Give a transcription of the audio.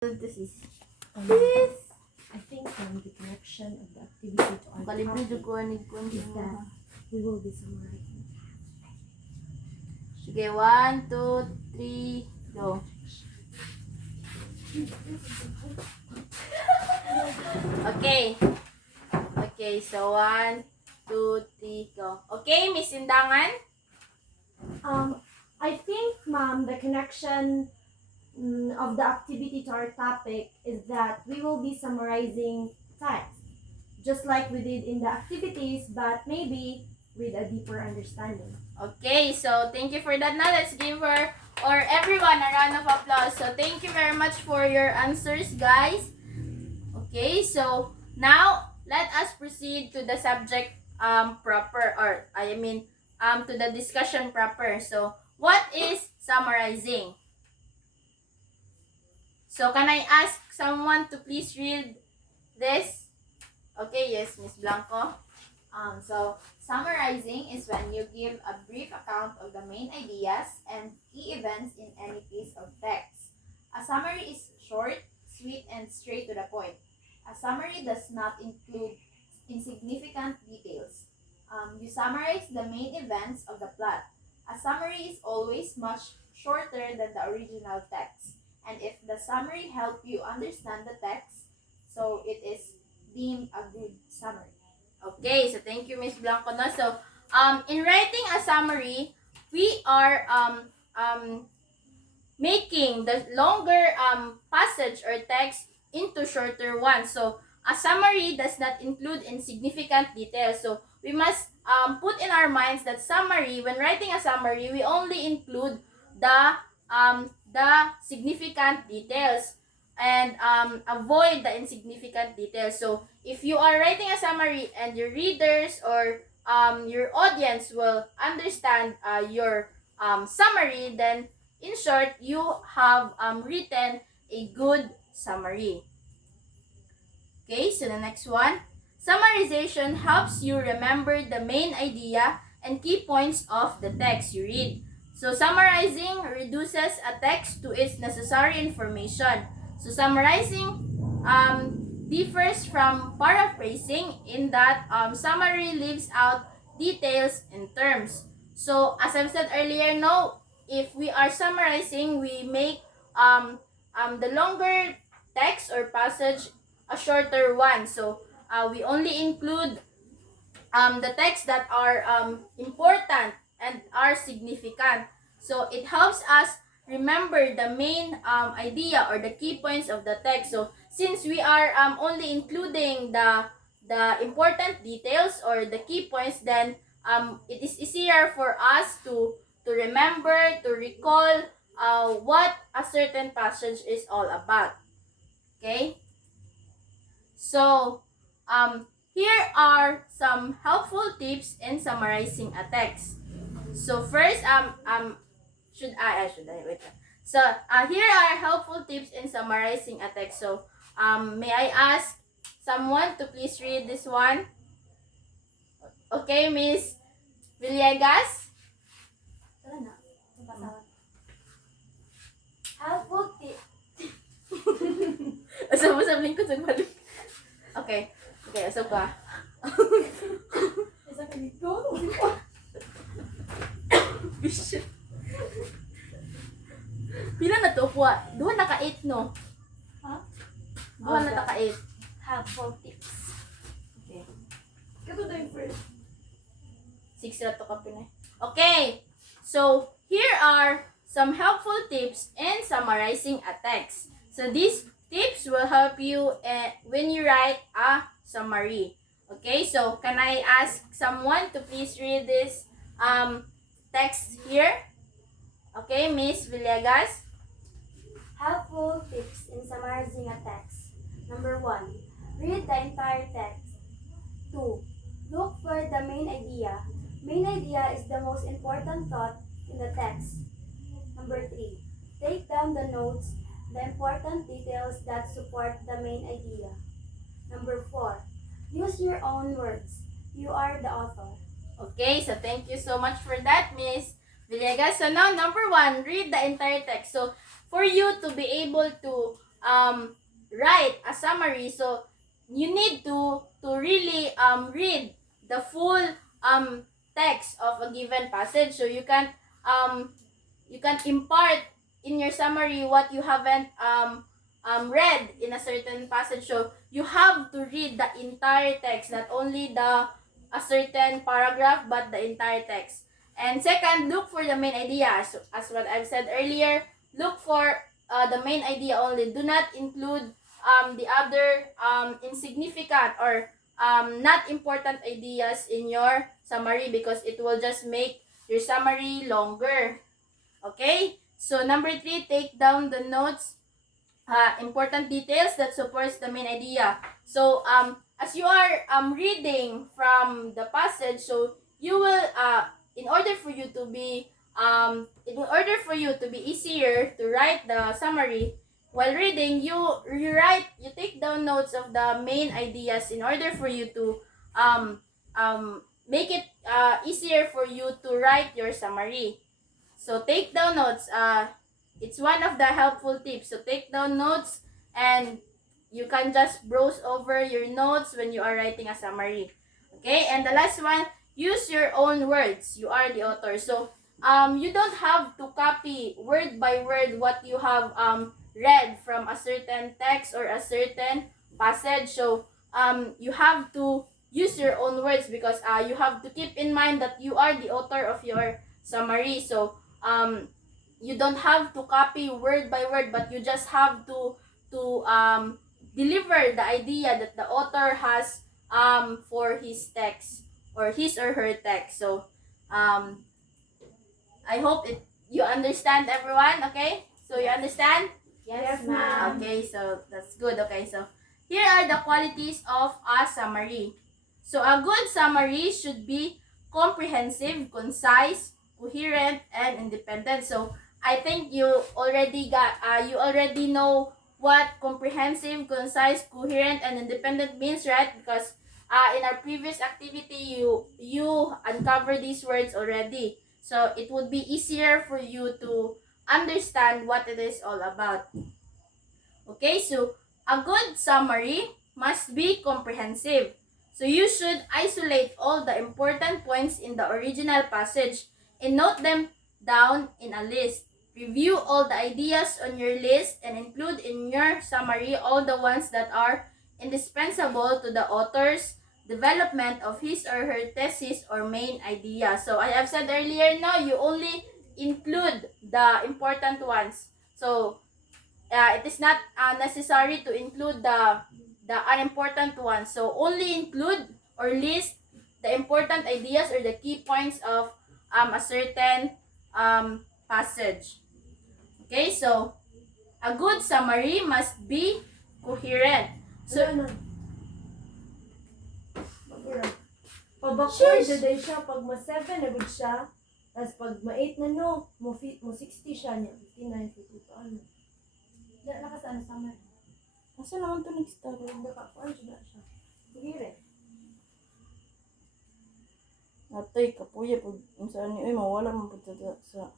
This is This, I think the connection of the activity to our Kalibri topic ko ni is that we will be summarizing. Sige, 1, 2, 3, go. Okay. Okay, so 1, 2, 3, go. Okay, Miss Indangan? I think, ma'am, the connection of the activity to our topic is that we will be summarizing text, just like we did in the activities, but maybe with a deeper understanding. Okay, so thank you for that. Now, let's give her or everyone a round of applause. So, thank you very much for your answers, guys. Okay, so now let us proceed to the subject proper, or to the discussion proper. So, what is summarizing? So, can I ask someone to please read this? Okay, yes, Miss Blanco. So summarizing is when you give a brief account of the main ideas and key events in any piece of text. A summary is short, sweet, and straight to the point. A summary does not include insignificant details. You summarize the main events of the plot. A summary is always much shorter than the original text. And if the summary helps you understand the text, so it is deemed a good summary. Okay, so thank you, Miss Blanco. No? So, in writing a summary, we are making the longer passage or text into shorter ones. So, a summary does not include insignificant details. So, we must put in our minds that summary, when writing a summary, we only include the significant details and avoid the insignificant details. So, if you are writing a summary and your readers or your audience will understand your summary, then in short, you have written a good summary. Okay, so the next one. Summarization helps you remember the main idea and key points of the text you read. So, summarizing reduces a text to its necessary information. So, summarizing differs from paraphrasing in that summary leaves out details and terms. So, as I've said earlier, no, if we are summarizing, we make the longer text or passage a shorter one. So, we only include the texts that are important and are significant. So, it helps us remember the main idea or the key points of the text. So, since we are only including the important details or the key points, then it is easier for us to remember, to recall what a certain passage is all about. Okay? So, here are some helpful tips in summarizing a text. So first, should I wait. So here are helpful tips in summarizing a text. So may I ask someone to please read this one? Okay, Miss Villegas. Helpful tip. Asa mo sa lingkod sa balik. Okay. Okay, asa ka? Isa ka dito? Bishop. Pila na to po? Duha na ka 8 no? Ha? Duha na ta ka 8. Helpful tips. Okay. Kato tayo first. 6 na to ka pinay. Okay. So, here are some helpful tips in summarizing a text. So, these tips will help you when you write a summary. Okay, so can I ask someone to please read this text here? Okay, Miss Villegas. Helpful tips in summarizing a text. Number 1. Read the entire text. 2. Look for the main idea. Main idea is the most important thought in the text. Number 3. Take down the notes, the important details that support the main idea. Number 4. Use your own words. You are the author. Okay, so thank you so much for that, Miss Villegas. So now, number 1, read the entire text. So, for you to be able to write a summary, so you need to really read the full text of a given passage, so you can impart in your summary what you haven't read in a certain passage. So you have to read the entire text, not only the a certain paragraph but the entire text. And second, look for the main idea. So, as what I've said earlier, look for the main idea only. Do not include the other insignificant or not important ideas in your summary, because it will just make your summary longer. Okay? So number 3, take down the notes, important details that supports the main idea. So as you are reading from the passage, so you will in order for you to be easier to write the summary while reading, you take down notes of the main ideas in order for you to make it easier for you to write your summary. So take down notes. It's one of the helpful tips. So take down notes, and you can just browse over your notes when you are writing a summary. Okay, and the last one, use your own words. You are the author. So you don't have to copy word by word what you have read from a certain text or a certain passage. So you have to use your own words, because you have to keep in mind that you are the author of your summary. So you don't have to copy word by word, but you just have to deliver the idea that the author has for his text or his or her text. So I hope you understand, everyone. Okay, so you understand? Yes, ma'am. Okay, so that's good. Okay, so here are the qualities of a summary. So a good summary should be comprehensive, concise, coherent, and independent. So I think you already know what comprehensive, concise, coherent, and independent means, right? Because in our previous activity, you uncovered these words already. So it would be easier for you to understand what it is all about. Okay, so a good summary must be comprehensive. So you should isolate all the important points in the original passage and note them down in a list. Review all the ideas on your list and include in your summary all the ones that are indispensable to the author's development of his or her thesis or main idea. So I have said earlier, no, you only include the important ones. So it is not necessary to include the unimportant ones. So only include or list the important ideas or the key points of a certain passage. Okay, so a good summary must be coherent. So Pabakor day siya pag ma 7 na gud siya. Tapos pag ma 8 na no, mo 60 siya niya. 59, 50 paano. Dala ka sa ano summer. asa naman to nag-start? Nakakuan siya na siya. Coherent. Atoy kapuya pag unsa ni mawala man pud sa